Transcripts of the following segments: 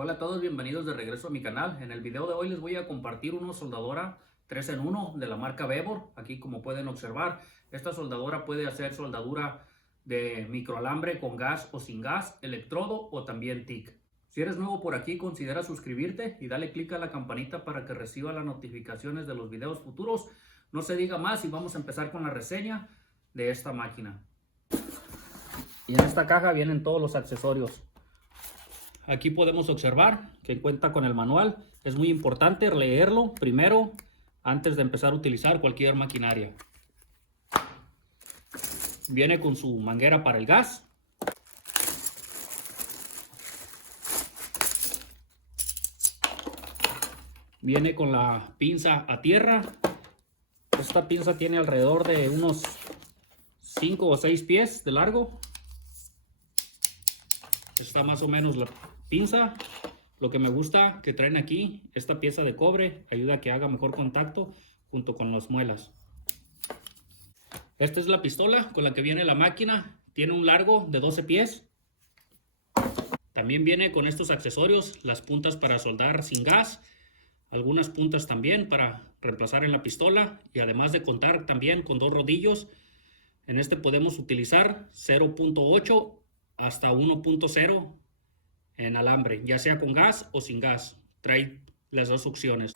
Hola a todos, bienvenidos de regreso a mi canal. En el video de hoy les voy a compartir una soldadora 3 en 1 de la marca Bevor. Aquí, como pueden observar, esta soldadora puede hacer soldadura de microalambre con gas o sin gas, electrodo o también TIC. Si eres nuevo por aquí, considera suscribirte y dale click a la campanita para que reciba las notificaciones de los videos futuros. No se diga más y vamos a empezar con la reseña de esta máquina. Y en esta caja vienen todos los accesorios. Aquí podemos observar que cuenta con el manual. Es muy importante leerlo primero antes de empezar a utilizar cualquier maquinaria. Viene con su manguera para el gas. Viene con la pinza a tierra. Esta pinza tiene alrededor de unos 5 o 6 pies de largo. Está más o menos la pinza. Lo que me gusta que traen aquí, esta pieza de cobre ayuda a que haga mejor contacto junto con las muelas. Esta es la pistola con la que viene la máquina. Tiene un largo de 12 pies. También viene con estos accesorios, las puntas para soldar sin gas, algunas puntas también para reemplazar en la pistola, y además de contar también con 2 rodillos. En este podemos utilizar 0.8 hasta 1.0 en alambre, ya sea con gas o sin gas. Trae las dos opciones.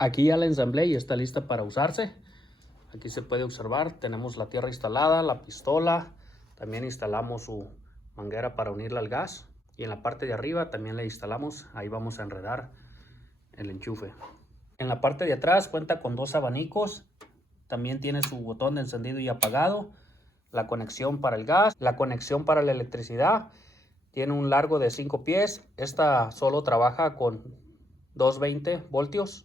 Aquí ya la ensamblé y está lista para usarse. Aquí se puede observar, tenemos la tierra instalada, la pistola, también instalamos su manguera para unirla al gas, y en la parte de arriba también le instalamos, ahí vamos a enredar el enchufe. En la parte de atrás cuenta con 2 abanicos, también tiene su botón de encendido y apagado, la conexión para el gas, la conexión para la electricidad. Tiene un largo de 5 pies, esta solo trabaja con 220 voltios.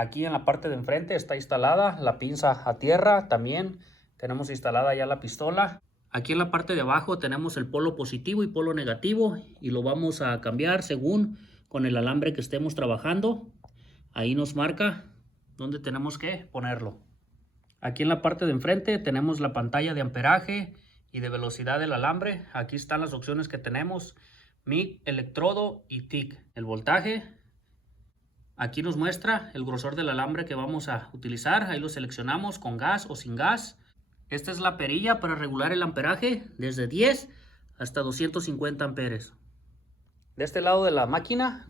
Aquí en la parte de enfrente está instalada la pinza a tierra, también tenemos instalada ya la pistola. Aquí en la parte de abajo tenemos el polo positivo y polo negativo, y lo vamos a cambiar según con el alambre que estemos trabajando. Ahí nos marca dónde tenemos que ponerlo. Aquí en la parte de enfrente tenemos la pantalla de amperaje y de velocidad del alambre. Aquí están las opciones que tenemos: MIG, electrodo y TIC. El voltaje. Aquí nos muestra el grosor del alambre que vamos a utilizar. Ahí lo seleccionamos con gas o sin gas. Esta es la perilla para regular el amperaje desde 10 hasta 250 amperes. De este lado de la máquina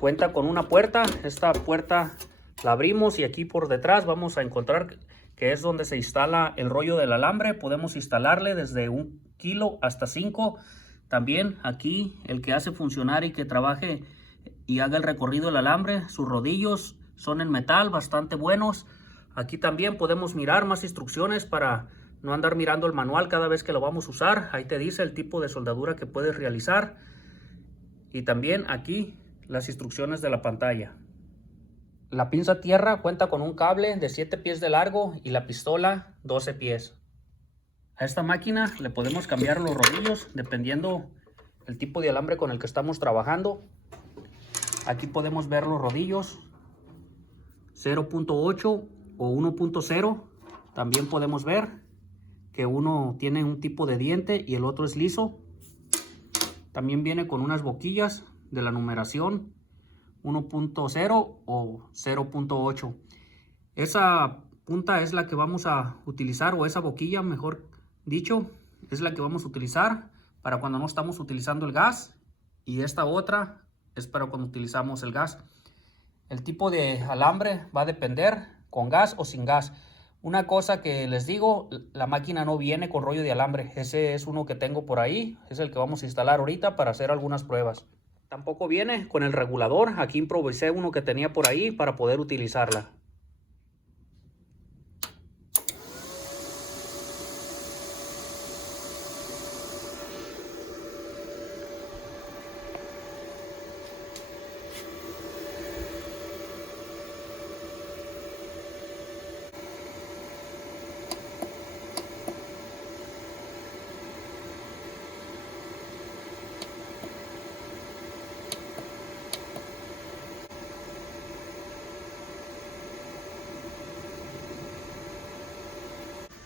cuenta con una puerta. Esta puerta la abrimos y aquí por detrás vamos a encontrar que es donde se instala el rollo del alambre. Podemos instalarle desde 1 kilo hasta 5. También aquí el que hace funcionar y que trabaje y haga el recorrido del alambre, sus rodillos son en metal, bastante buenos. Aquí también podemos mirar más instrucciones para no andar mirando el manual cada vez que lo vamos a usar. Ahí te dice el tipo de soldadura que puedes realizar, y también aquí las instrucciones de la pantalla. La pinza tierra cuenta con un cable de 7 pies de largo y la pistola 12 pies. A esta máquina le podemos cambiar los rodillos dependiendo el tipo de alambre con el que estamos trabajando. Aquí podemos ver los rodillos 0.8 o 1.0. También podemos ver que uno tiene un tipo de diente y el otro es liso. También viene con unas boquillas de la numeración 1.0 o 0.8. Esa punta es la que vamos a utilizar, o esa boquilla, mejor dicho, es la que vamos a utilizar para cuando no estamos utilizando el gas, y esta otra es para cuando utilizamos el gas. El tipo de alambre va a depender con gas o sin gas. Una cosa que les digo, la máquina no viene con rollo de alambre. Ese es uno que tengo por ahí, es el que vamos a instalar ahorita para hacer algunas pruebas. Tampoco viene con el regulador. Aquí improvisé uno que tenía por ahí para poder utilizarla.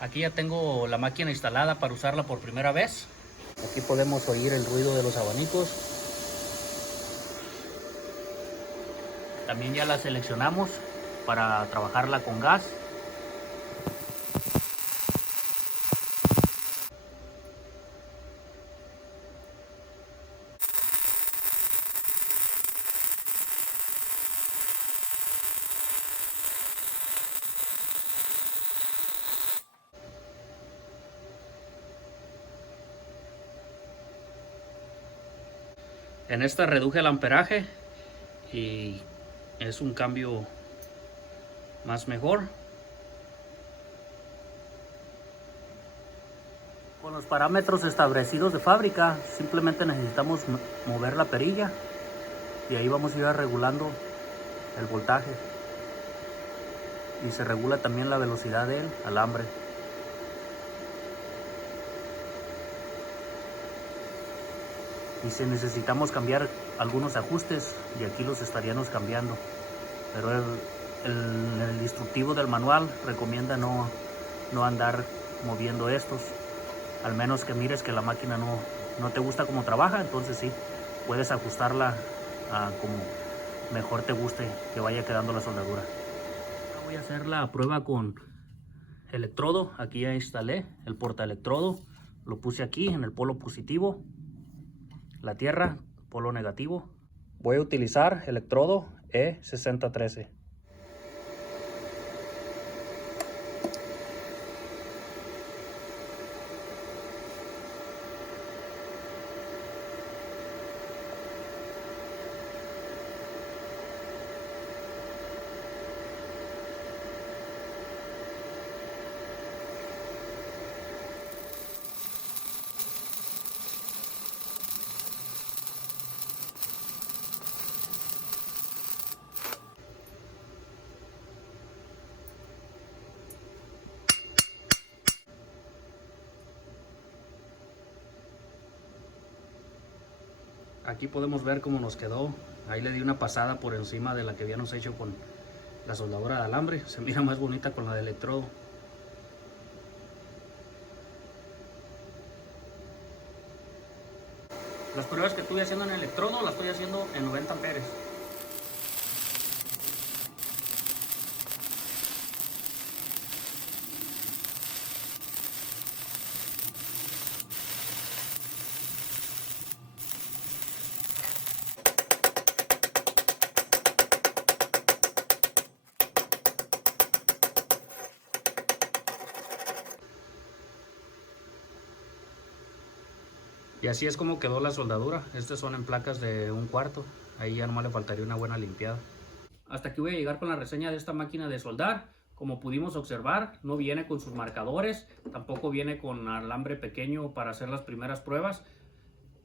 Aquí ya tengo la máquina instalada para usarla por primera vez. Aquí podemos oír el ruido de los abanicos. También ya la seleccionamos para trabajarla con gas. En esta reduje el amperaje y es un cambio más mejor. Con los parámetros establecidos de fábrica, simplemente necesitamos mover la perilla y ahí vamos a ir regulando el voltaje. Y se regula también la velocidad del alambre. Y si necesitamos cambiar algunos ajustes, y aquí los estaríamos cambiando, pero el instructivo del manual recomienda no andar moviendo estos, al menos que mires que la máquina no te gusta como trabaja. Entonces sí, puedes ajustarla a como mejor te guste que vaya quedando la soldadura. Ahora voy a hacer la prueba con electrodo. Aquí ya instalé el portaelectrodo, lo puse aquí en el polo positivo, la tierra, polo negativo. Voy a utilizar electrodo E6013. Aquí podemos ver cómo nos quedó. Ahí le di una pasada por encima de la que habíamos hecho con la soldadura de alambre. Se mira más bonita con la de electrodo. Las pruebas que estuve haciendo en electrodo las estoy haciendo en 90 amperes. Y así es como quedó la soldadura. Estas son en placas de 1/4. Ahí ya nomás le faltaría una buena limpiada. Hasta aquí voy a llegar con la reseña de esta máquina de soldar. Como pudimos observar, no viene con sus marcadores, tampoco viene con alambre pequeño para hacer las primeras pruebas.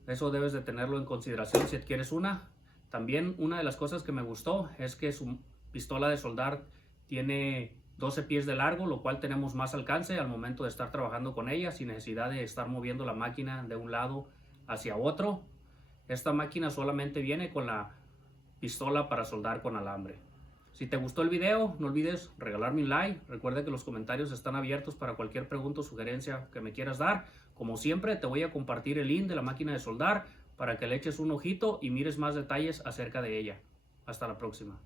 Eso debes de tenerlo en consideración si adquieres una. También una de las cosas que me gustó es que su pistola de soldar tiene 12 pies de largo, lo cual tenemos más alcance al momento de estar trabajando con ella sin necesidad de estar moviendo la máquina de un lado hacia otro. Esta máquina solamente viene con la pistola para soldar con alambre. Si te gustó el video, no olvides regalarme un like. Recuerda que los comentarios están abiertos para cualquier pregunta o sugerencia que me quieras dar. Como siempre, te voy a compartir el link de la máquina de soldar para que le eches un ojito y mires más detalles acerca de ella. Hasta la próxima.